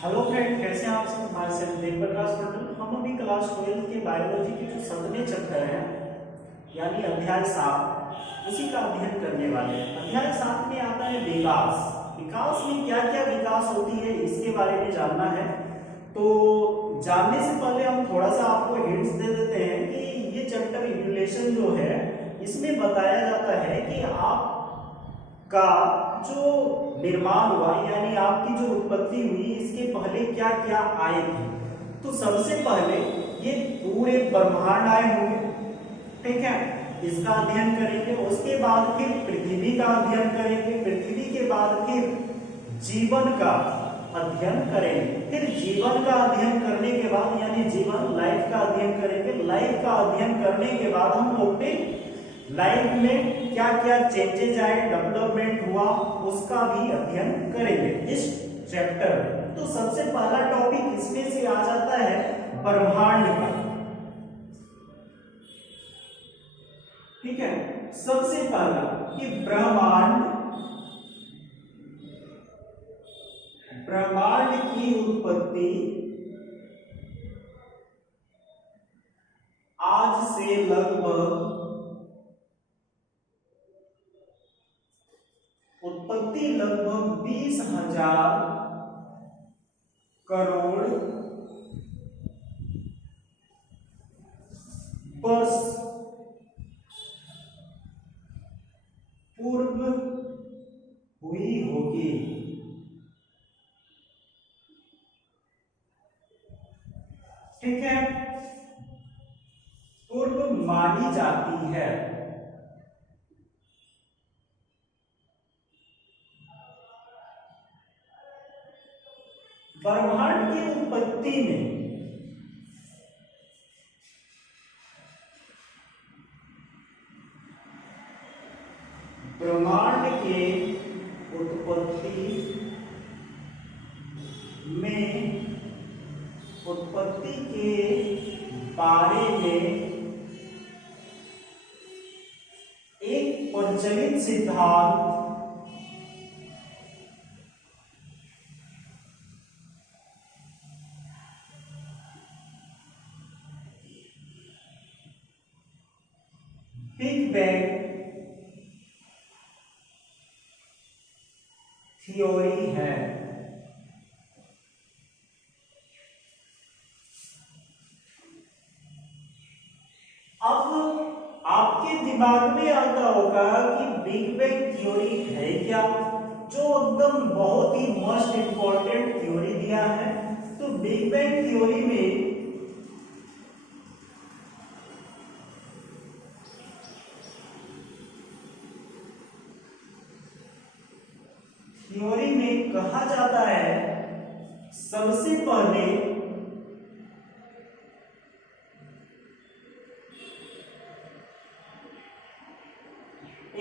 Hello friend, कैसे हैं आप सब। हमारे से देव प्रकाश मंडल। हम अभी क्लास 12 के बायोलॉजी के जो 7वें चैप्टर है यानी अध्याय 7 उसी का अध्ययन करने वाले हैं। अध्याय 7 में आता है विकास। विकास में क्या क्या विकास होती है इसके बारे में जानना है। तो जानने से पहले हम थोड़ा सा आपको हिंट्स दे देते हैं कि ये चैप्टर इवोल्यूशन जो है इसमें बताया जाता है कि आप का जो निर्माण हुआ यानी आपकी जो उत्पत्ति हुई इसके पहले क्या क्या आए थे। तो सबसे पहले ये पूरे ब्रह्मांड आए होंगे, ठीक है, इसका अध्ययन करेंगे। उसके बाद फिर पृथ्वी का अध्ययन करेंगे। पृथ्वी के बाद फिर जीवन का अध्ययन करेंगे। फिर जीवन का अध्ययन करने के बाद यानी जीवन लाइफ का अध्ययन करेंगे। लाइफ का अध्ययन करने के बाद हम लोग पे लाइफ में क्या क्या चेंजेज आए, डेवलपमेंट हुआ, उसका भी अध्ययन करेंगे इस चैप्टर में। तो सबसे पहला टॉपिक इसमें से आ जाता है ब्रह्मांड का, ठीक है। सबसे पहला कि ब्रह्मांड की उत्पत्ति आज से लगभग 20,000 करोड़ वर्ष पूर्व हुई होगी, ठीक है, पूर्व मानी जाती है। ब्रह्मांड की उत्पत्ति में ब्रह्मांड के उत्पत्ति के बारे में एक प्रचलित सिद्धांत बिग बैंग थ्योरी है। अब आपके दिमाग में आता होगा कि बिग बैंग थ्योरी है क्या, जो एकदम बहुत ही मोस्ट इंपॉर्टेंट थ्योरी दिया है। तो बिग बैंग थ्योरी में कहा जाता है सबसे पहले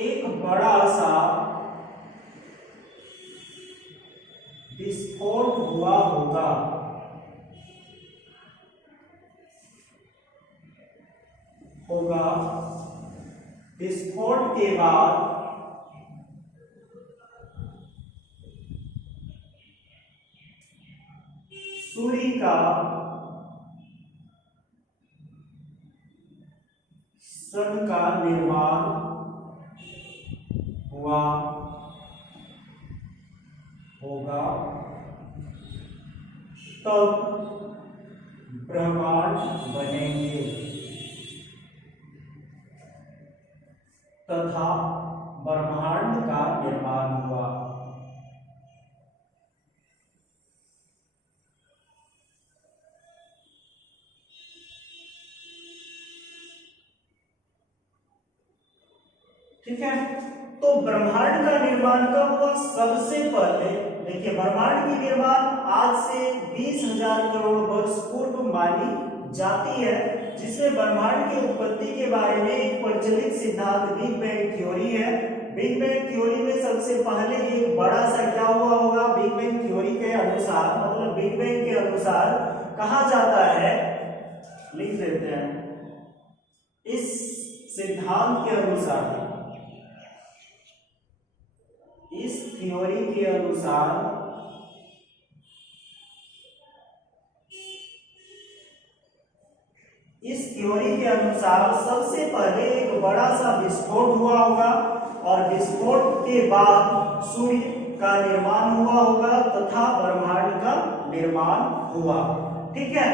एक बड़ा सा विस्फोट हुआ होगा। विस्फोट के बाद सूर्य का सन का निर्माण हुआ होगा, तब ब्रह्मांड बनेंगे तथा ब्रह्मांड का निर्माण हुआ। ठीक है, तो ब्रह्मांड का निर्माण कब हुआ? सबसे पहले देखिए, ब्रह्मांड की निर्माण आज से 20,000 करोड़ वर्ष पूर्व मानी जाती है, जिसमें ब्रह्मांड की उत्पत्ति के बारे में एक प्रचलित सिद्धांत बिग बैंग थ्योरी है। बिग बैंग थ्योरी में सबसे पहले एक बड़ा सा क्या हुआ होगा? बिग बैंग थ्योरी के अनुसार, मतलब बिग बैंग के अनुसार कहा जाता है, लिख देते हैं, इस सिद्धांत के अनुसार, इस थ्योरी के अनुसार थ्योरी के अनुसार सबसे पहले एक बड़ा सा विस्फोट हुआ होगा और विस्फोट के बाद सूर्य का निर्माण हुआ होगा तथा ब्रह्मांड का निर्माण हुआ। ठीक है,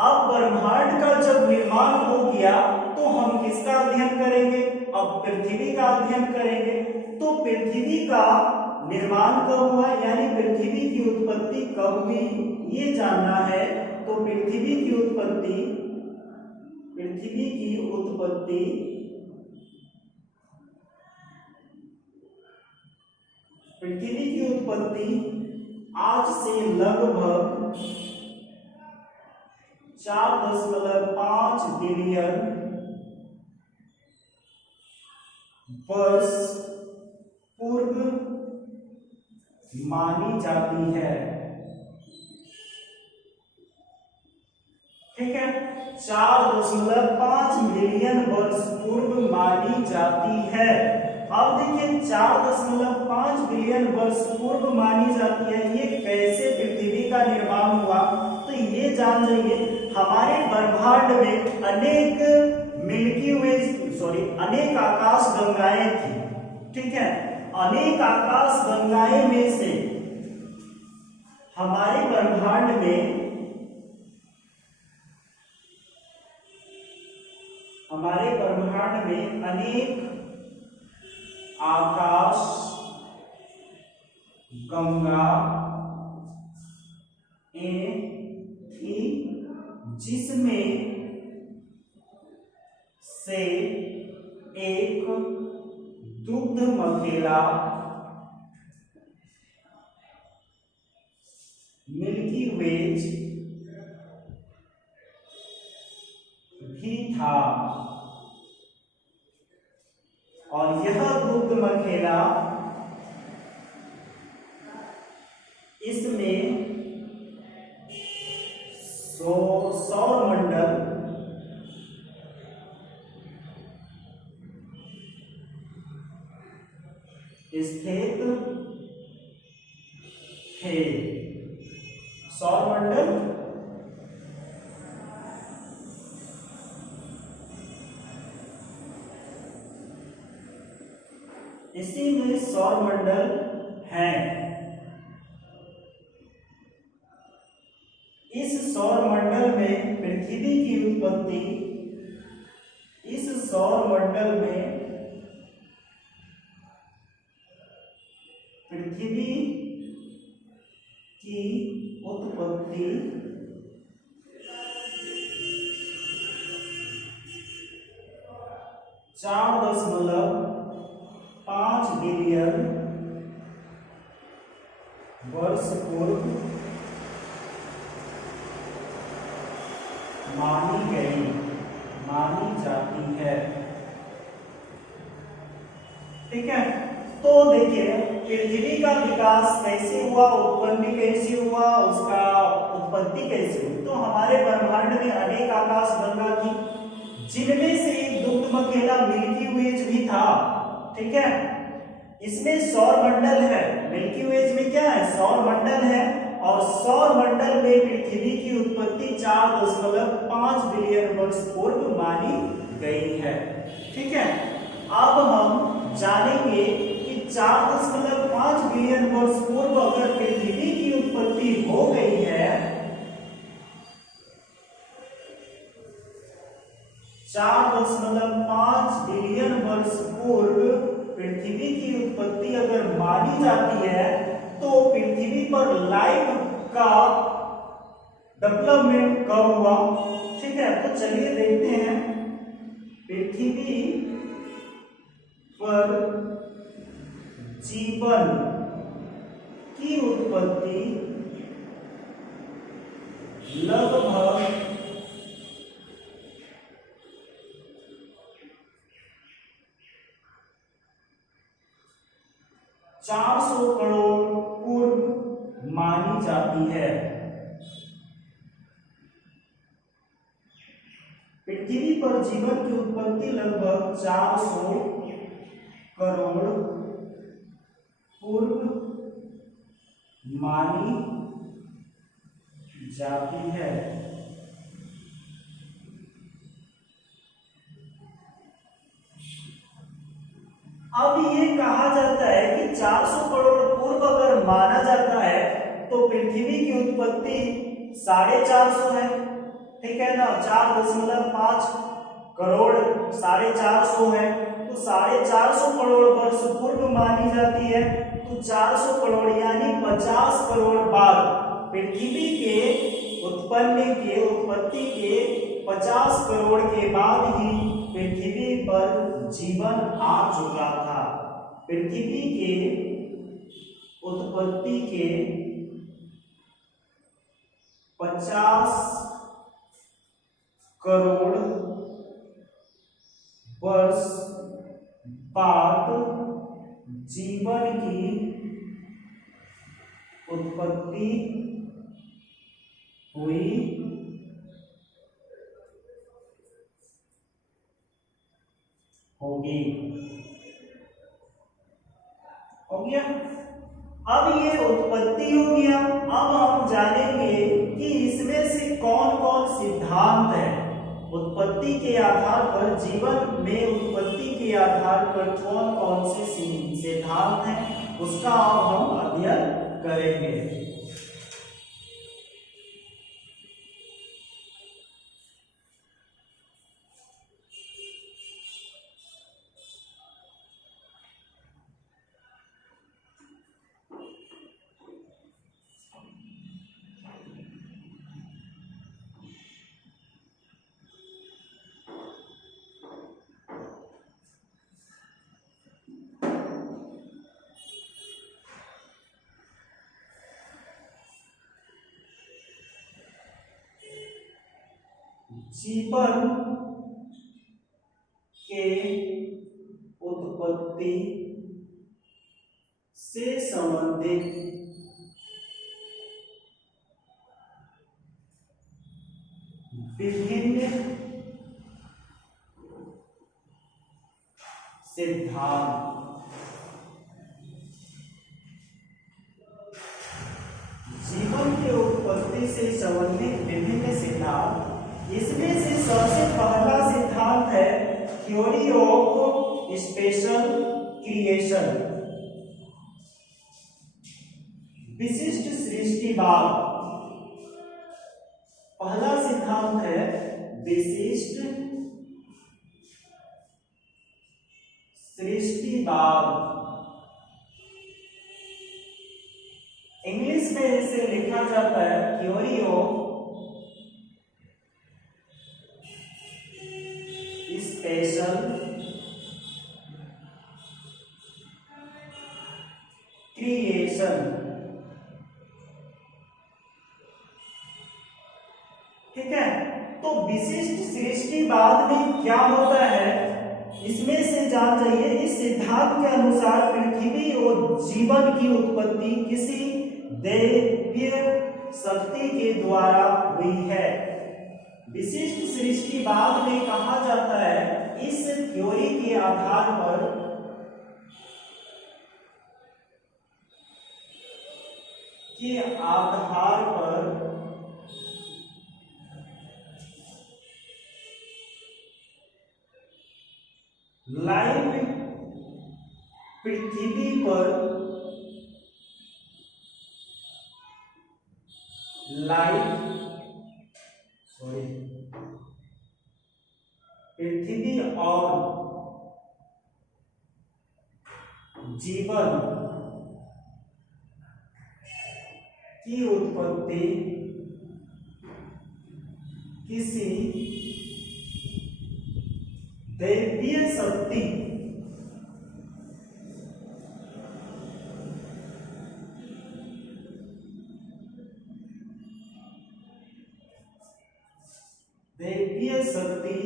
अब ब्रह्मांड का जब निर्माण हो गया तो हम किसका अध्ययन करेंगे? अब पृथ्वी का अध्ययन करेंगे। तो पृथ्वी का निर्माण कब हुआ, यानी पृथ्वी की उत्पत्ति कब हुई, ये जानना है। तो पृथ्वी की उत्पत्ति आज से लगभग 4.5 बिलियन वर्ष पूर्व मानी जाती है। ठीक है, 4.5 मिलियन वर्ष पूर्व मानी जाती है। अब देखिए 4.5 बिलियन वर्ष पूर्व मानी जाती है, ये कैसे पृथ्वी का निर्माण हुआ? तो ये जान जाइए, हमारे ब्रह्मांड में अनेक आकाश गंगाएं थी। ठीक है, अनेक आकाश गंगाएं में से हमारे ब्रह्मांड में अनेक आकाश गंगा थी, जिसमें से एक दुग्ध मकेला मिल्की वेज भी था और यह दुग्ध मकेला इसमें सौर मंडल स्थित थे। सौर मंडल इसी में सौर मंडल है। इस सौर मंडल में पृथ्वी की उत्पत्ति, इस सौर मंडल में पृथ्वी की उत्पत्ति 4.5 बिलियन वर्ष पूर्व मानी जाती है। ठीक है, तो देखिए पृथ्वी का विकास कैसे हुआ, उत्पत्ति कैसे हुआ, उसका उत्पत्ति कैसे हुई। तो हमारे ब्रह्मांड में अनेक आकाश गंगा थी, जिनमें से एक दुग्ध मकेला मिल्की वेज भी था। ठीक है, इसमें सौर मंडल है, मिल्की वेज में क्या है? सौर मंडल है, और सौर मंडल में पृथ्वी की उत्पत्ति 4.5 बिलियन वर्ष पूर्व मानी गई है। ठीक है, अब हम जानेंगे कि 4.5 बिलियन वर्ष पूर्व अगर पृथ्वी की उत्पत्ति हो गई है, 4.5 बिलियन वर्ष पूर्व पृथ्वी की उत्पत्ति अगर मानी जाती है, तो पृथ्वी पर लाइफ का डेवलपमेंट कब हुआ? ठीक है, तो चलिए देखते हैं। पृथ्वी पर जीवन की उत्पत्ति लगभग 400 करोड़ पूर्व मानी जाती है। पृथ्वी पर जीवन की उत्पत्ति लगभग 400 करोड़ पूर्व मानी जाती है। अब ये कहा जाता है कि 400 करोड़ पूर्व अगर माना जाता है तो पृथ्वी की उत्पत्ति 450 है, ठीक है ना। 4.5 करोड़ 450 है, तो 450 करोड़ वर्ष पूर्व मानी जाती है। तो 400 करोड़ यानी 50 करोड़ बाद पृथ्वी के उत्पत्ति के 50 करोड़ के बाद ही पृथ्वी पर जीवन आ चुका था। पृथ्वी के उत्पत्ति के 50 करोड़ वर्ष बाद जीवन की उत्पत्ति हुई होगी। हो गया। अब ये उत्पत्ति हो गया। अब हम जानेंगे कि इसमें से कौन कौन सिद्धांत है। उत्पत्ति के आधार पर, जीवन में उत्पत्ति के आधार पर कौन कौन से सिद्धांत हैं, उसका अब हम अध्ययन करेंगे। जीवन के उत्पत्ति से संबंधित विभिन्न सिद्धांत। जीवन के उत्पत्ति से संबंधित विभिन्न सिद्धांत, इसमें से सबसे पहला सिद्धांत है थ्योरी ऑफ स्पेशल क्रिएशन, विशिष्ट सृष्टिवाद। पहला सिद्धांत है विशिष्ट सृष्टिवाद। इंग्लिश में इसे लिखा जाता है थ्योरी ऑफ स्पेशल क्रिएशन, ठीक है। तो विशिष्ट सृष्टिवाद में क्या होता है, इसमें से जान जाइए। इस सिद्धांत के अनुसार पृथ्वी और जीवन की उत्पत्ति किसी दैवीय शक्ति के द्वारा हुई है। विशिष्ट सृष्टिवाद में कहा जाता है, इस थ्योरी के आधार पर लाइफ पृथ्वी पर पृथ्वी और जीवन की उत्पत्ति किसी दैवीय शक्ति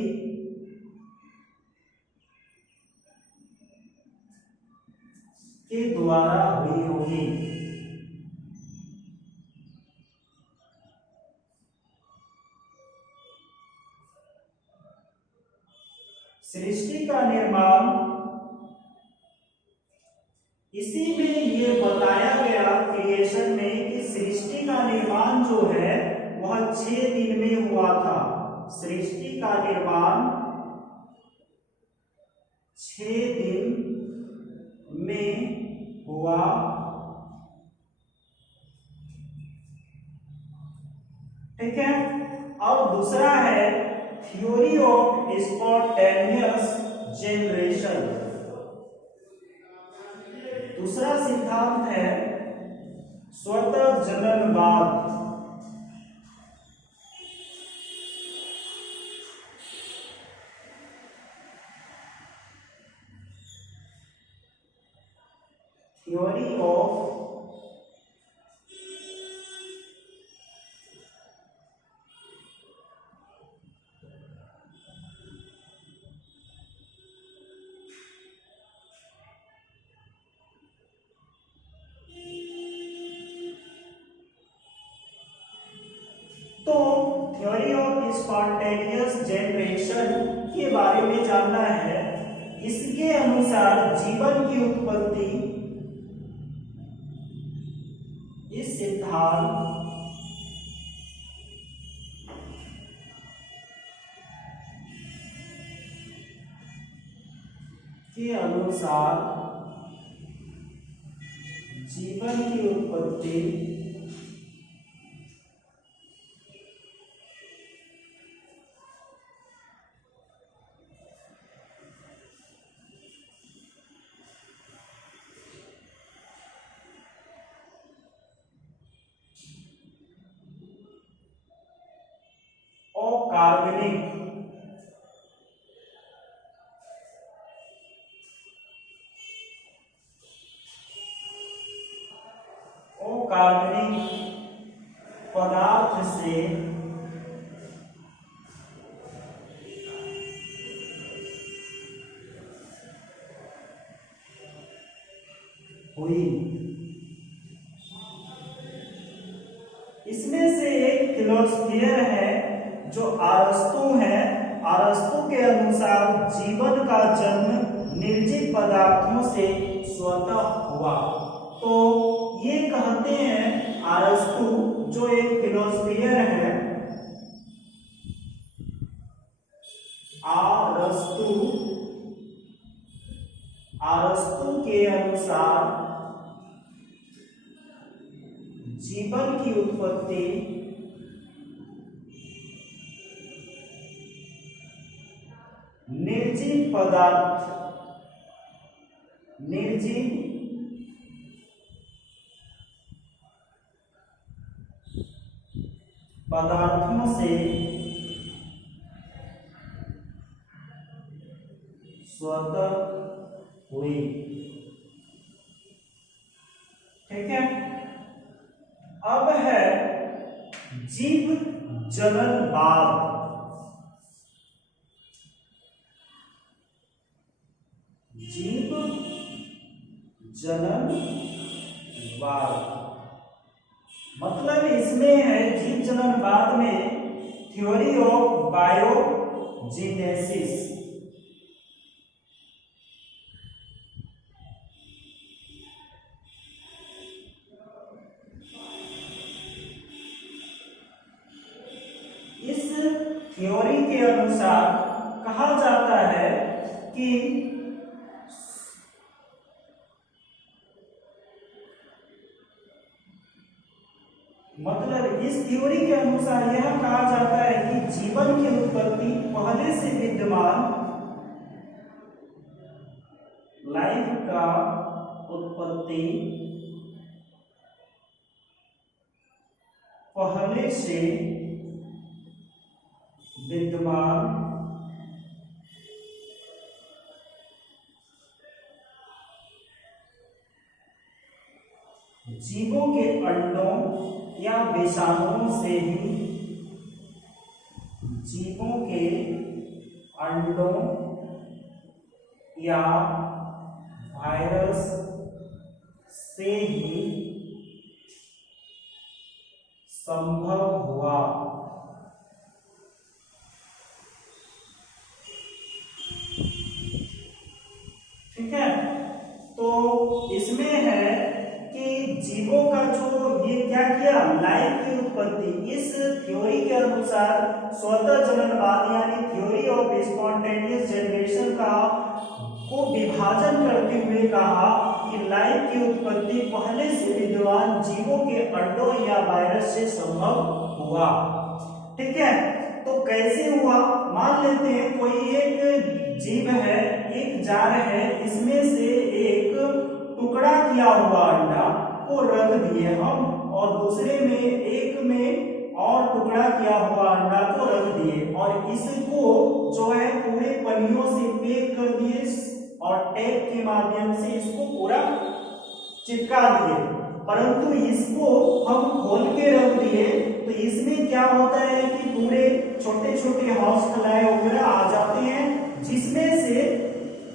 के द्वारा हुई होगी। सृष्टि का निर्माण, इसी में ये बताया गया क्रिएशन में कि सृष्टि का निर्माण जो है वह 6 दिन में हुआ था। सृष्टि का निर्माण 6 दिन हुआ। ठीक है। और दूसरा है थ्योरी ऑफ स्पॉन्टेनियस जनरेशन। दूसरा सिद्धांत है स्वतः जननवाद। थ्योरी ऑफ तो थ्योरी ऑफ स्पॉन्टेनियस जनरेशन के बारे में जानना है। इसके अनुसार जीवन की उत्पत्ति इस सिद्धांत के अनुसार जीवन की उत्पत्ति कार्बनिक पदार्थ से हुई। इसमें से एक फिलोस्फियर है जो अरस्तु है। अरस्तु के अनुसार जीवन का जन्म निर्जीव पदार्थों से स्वतः हुआ। तो ये कहते हैं अरस्तु, जो एक फिलोसफियर है, अरस्तु के अनुसार जीवन की उत्पत्ति निर्जीव पदार्थों से स्वतः हुई। ठीक है। अब है जीव जननवाद। जीव जननवाद मतलब इसमें है, जीव जननवाद में थ्योरी ऑफ बायोजेनेसिस। इस थ्योरी के अनुसार कहा जाता है कि मतलब इस थ्योरी के अनुसार यह कहा जाता है कि जीवन की उत्पत्ति पहले से विद्यमान लाइफ का उत्पत्ति पहले से विद्यमान जीवों के अंडों या विषाणुओं से ही, जीवों के अंडों या वायरस से ही संभव हुआ। ठीक है। तो इसमें है कि जीवों का जो ये क्या किया, लाइफ की उत्पत्ति इस थ्योरी के अनुसार स्वतः जननवाद यानी थ्योरी ऑफ स्पॉन्टेनियस जनरेशन का को विभाजन करते हुए कहा कि लाइफ की उत्पत्ति पहले से विद्यमान जीवों के अंडों या वायरस से संभव हुआ। ठीक है, तो कैसे हुआ? मान लेते हैं कोई एक जीव है, एक जार है, इसमें से एक टुकड़ा किया हुआ अंडा को रख दिए हम, और दूसरे में एक में और टुकड़ा किया हुआ अंडा को रख दिए, और इसको जो है पूरे पनियों से पैक कर दिए और टेप के माध्यम से इसको पूरा चिपका दिए। परंतु इसको हम खोल के रख दिए तो इसमें क्या होता है कि पूरे छोटे छोटे हौसलाएं वगैरह आ जाते हैं, जिसमें से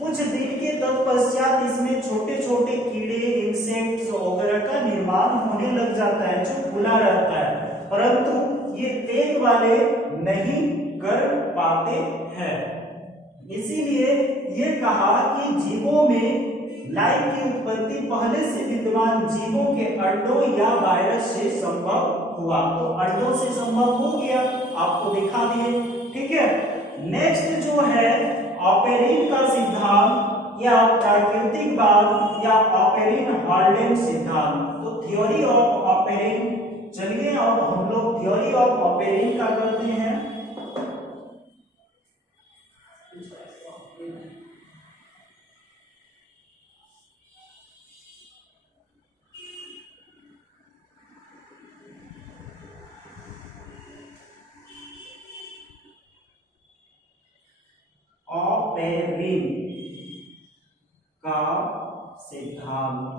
कुछ दिन के तत्पश्चात इसमें छोटे छोटे कीड़े, इंसेक्ट्स वगैरह का निर्माण होने लग जाता है जो खुला रहता है, परंतु ये पैक वाले नहीं कर पाते हैं। इसीलिए ये कहा कि जीवों में लाइफ की उत्पत्ति पहले से विद्यमान जीवों के अंडों या वायरस से संभव हुआ। तो अंडों से संभव हो गया, आपको दिखा दिए। ठीक है, नेक्स्ट जो है ऑपेरिन का सिद्धांत या प्राकृतिकवाद या ऑपेरिन हार्डेन सिद्धांत। तो थ्योरी ऑफ ऑपेरिन, चलिए अब हम लोग थ्योरी ऑफ ऑपेरिन का करते हैं। ऑपेरिन का सिद्धांत।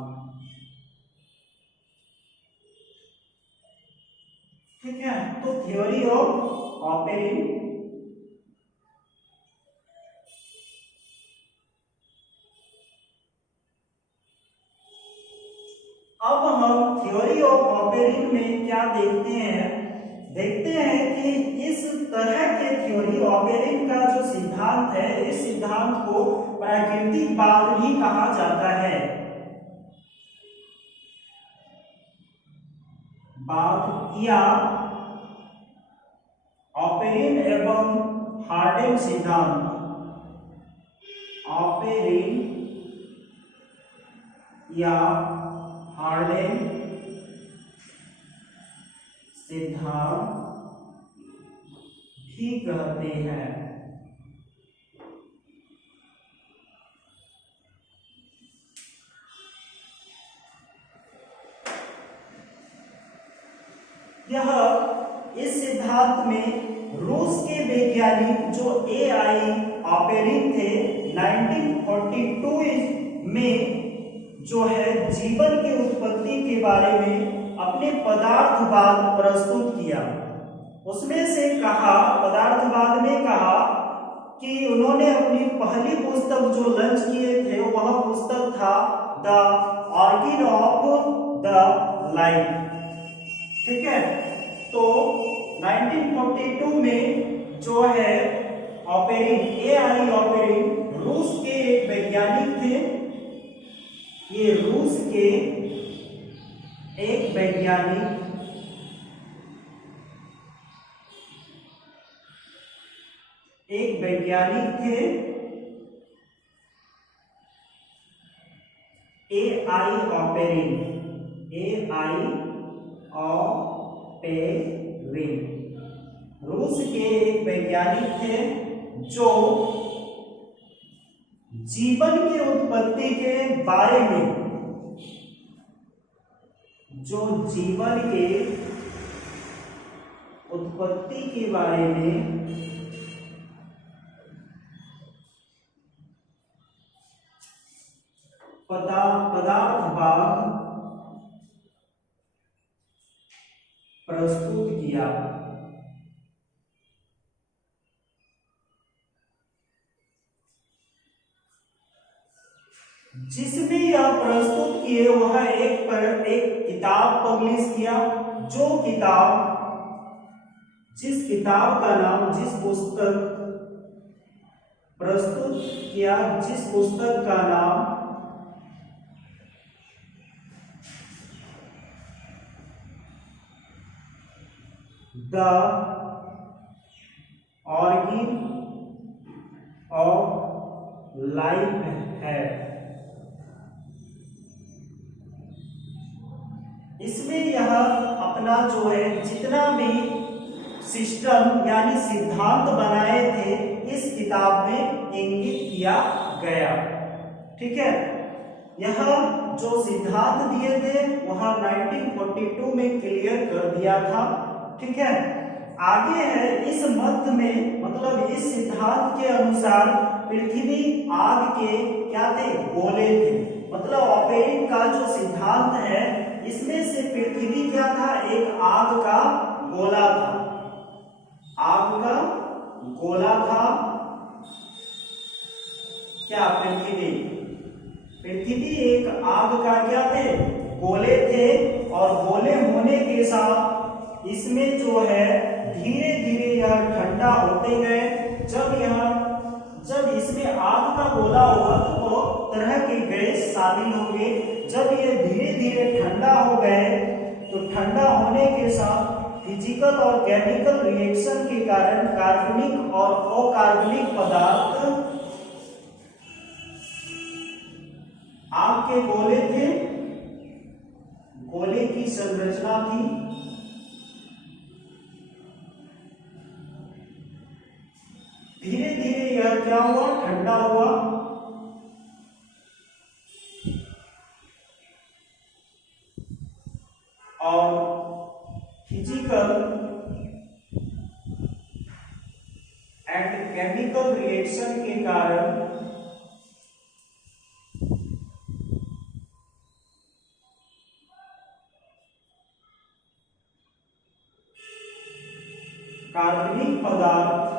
ठीक है, तो थ्योरी ऑफ ऑपेरिन। अब हम थ्योरी ऑफ ऑपेरिन में क्या देखते हैं? देखते हैं कि इस तरह के थ्योरी ऑपेरिन का जो सिद्धांत है, इस सिद्धांत को प्राकृतिकवाद भी कहा जाता है। बाद या ऑपेरिन एवं हार्डेन सिद्धांत। ऑपेरिन या हार्डेन सिद्धांत भी कहते हैं। यह इस सिद्धांत में रूस के वैज्ञानिक जो AI ऑपेरिन थे 1942 में जो है जीवन की उत्पत्ति के बारे में अपने पदार्थवाद प्रस्तुत किया। उसमें से कहा, पदार्थवाद में कहा कि उन्होंने अपनी पहली पुस्तक जो लॉन्च किए थे वह पुस्तक था the orchid of the life. ठीक है, तो 1942 में जो है ऑपेरिन, AI ऑपेरिन रूस के एक वैज्ञानिक थे। ये रूस के एक वैज्ञानिक थे AI ऑपेरिन। AI ऑपेरिन रूस के एक वैज्ञानिक थे जो जीवन की उत्पत्ति के बारे में, जो जीवन के उत्पत्ति के बारे में पदार्थवाद प्रस्तुत किया। जिसमें यह प्रस्तुत किए वह एक किताब पब्लिश किया, जो किताब, जिस किताब का नाम, जिस पुस्तक प्रस्तुत किया, जिस पुस्तक का नाम द ऑर्किड ऑफ लाइफ है। अपना जो है जितना भी सिस्टम यानी सिद्धांत बनाए थे इस किताब में इंगित किया गया। ठीक है, यह जो सिद्धांत दिए थे वह 1942 में क्लियर कर दिया था। ठीक है, आगे है इस मत में मतलब इस सिद्धांत के अनुसार पृथ्वी आग के क्या थे, गोले थे। मतलब ऑपेरिन का जो सिद्धांत है इसमें से पृथ्वी क्या था, एक आग का गोला था, आग का गोला था। क्या पृथ्वी एक आग का क्या थे, गोले थे। और गोले होने के साथ इसमें जो है धीरे धीरे यह ठंडा होते गए। जब इसमें आग का गोला हुआ तो तरह के गैस शामिल हो गए। जब ये धीरे धीरे ठंडा हो गए तो ठंडा होने के साथ फिजिकल और केमिकल रिएक्शन के कारण कार्बनिक और अकार्बनिक पदार्थ आग के गोले थे, गोले की संरचना थी। धीरे धीरे यह क्या हुआ, ठंडा हुआ। और फिजिकल एंड केमिकल रिएक्शन के कारण कार्बनिक पदार्थ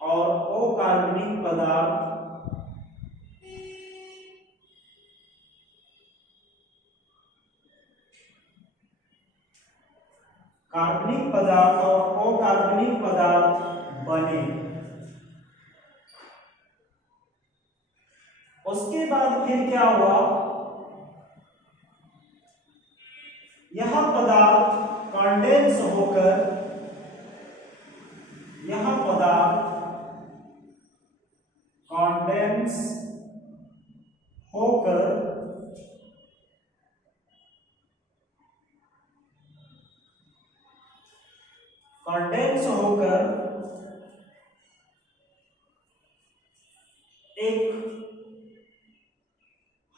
और अकार्बनिक पदार्थ कार्बनिक पदार्थ और अकार्बनिक पदार्थ बने। उसके बाद फिर क्या हुआ, यह पदार्थ कंडेंस होकर कंडेंस होकर एक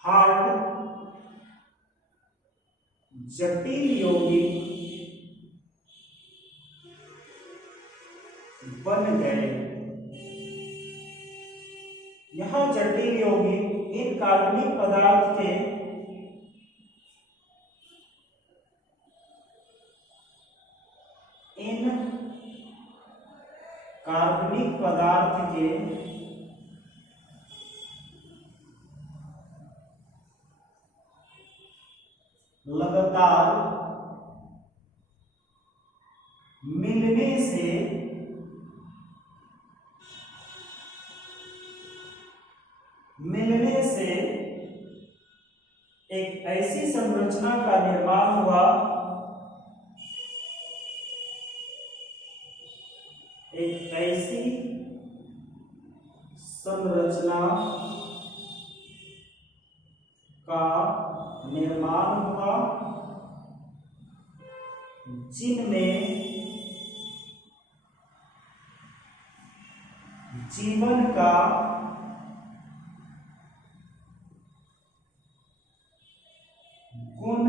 हार्ड जटिल यौगिक बन गए। यह जटिल यौगिक इन कार्बनिक पदार्थ के लगातार मिलने से एक ऐसी संरचना का निर्माण हुआ, एक ऐसी संरचना का निर्माण हुआ जिनमें जीवन का गुण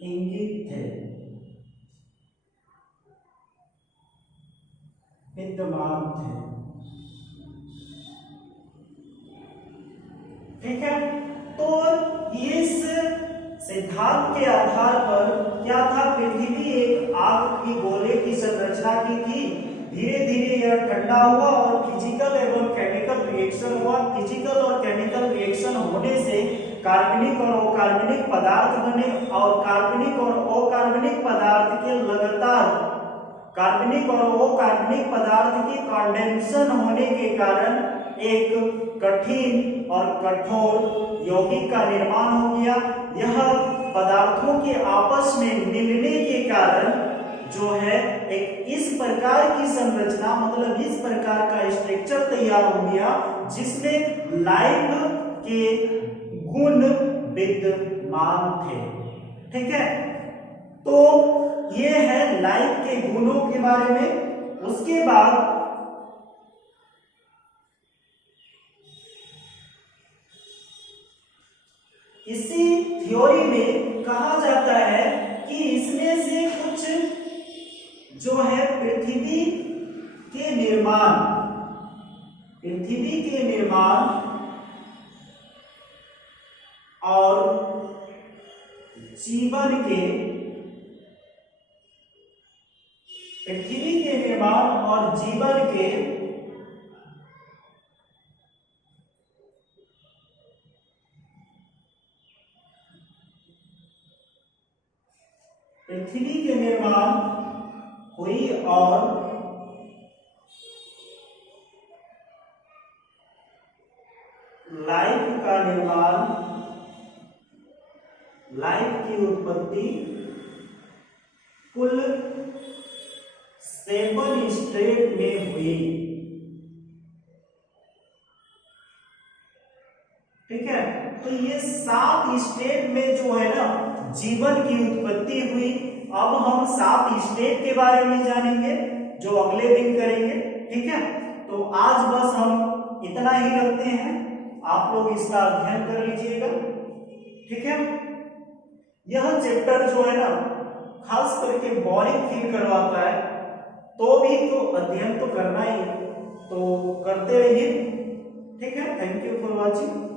इंगित थे, विद्यमान थे। ठीक है, तो इस सिद्धांत के आधार पर क्या था, पृथ्वी एक आग की गोले की संरचना की थी। धीरे धीरे यह ठंडा हुआ और फिजिकल एवं केमिकल रिएक्शन हुआ। फिजिकल और केमिकल रिएक्शन होने से कार्बनिक और अकार्बनिक पदार्थ बने और कार्बनिक और अकार्बनिक पदार्थ के लगातार कार्बनिक और अकार्बनिक पदार्थ की कंडेंसन होने के कारण एक कठिन और कठोर यौगिक का निर्माण हो गया। यह पदार्थों के आपस में मिलने के कारण जो है एक इस प्रकार की संरचना, मतलब इस प्रकार का स्ट्रक्चर तैयार हो गया जिसमें लाइफ के गुण विद्यमान थे। ठीक है, तो ये है लाइफ के गुणों के बारे में। उसके बाद इसी थ्योरी में कहा जाता है कि इसमें से कुछ जो है पृथ्वी के निर्माण और जीवन के, पृथ्वी के निर्माण और जीवन के निर्माण हुई और लाइफ का निर्माण, लाइफ की उत्पत्ति कुल 7 स्टेट में हुई। ठीक है, तो ये 7 स्टेट में जो है ना जीवन की उत्पत्ति हुई। अब हम 7 स्टेट के बारे में जानेंगे जो अगले दिन करेंगे। ठीक है, तो आज बस हम इतना ही रखते हैं, आप लोग इसका अध्ययन कर लीजिएगा। ठीक है, यह चैप्टर जो है ना खास करके बोरिंग फील करवाता है, तो भी तो अध्ययन तो करना ही, तो करते रहिए। ठीक है, थैंक यू फॉर वॉचिंग।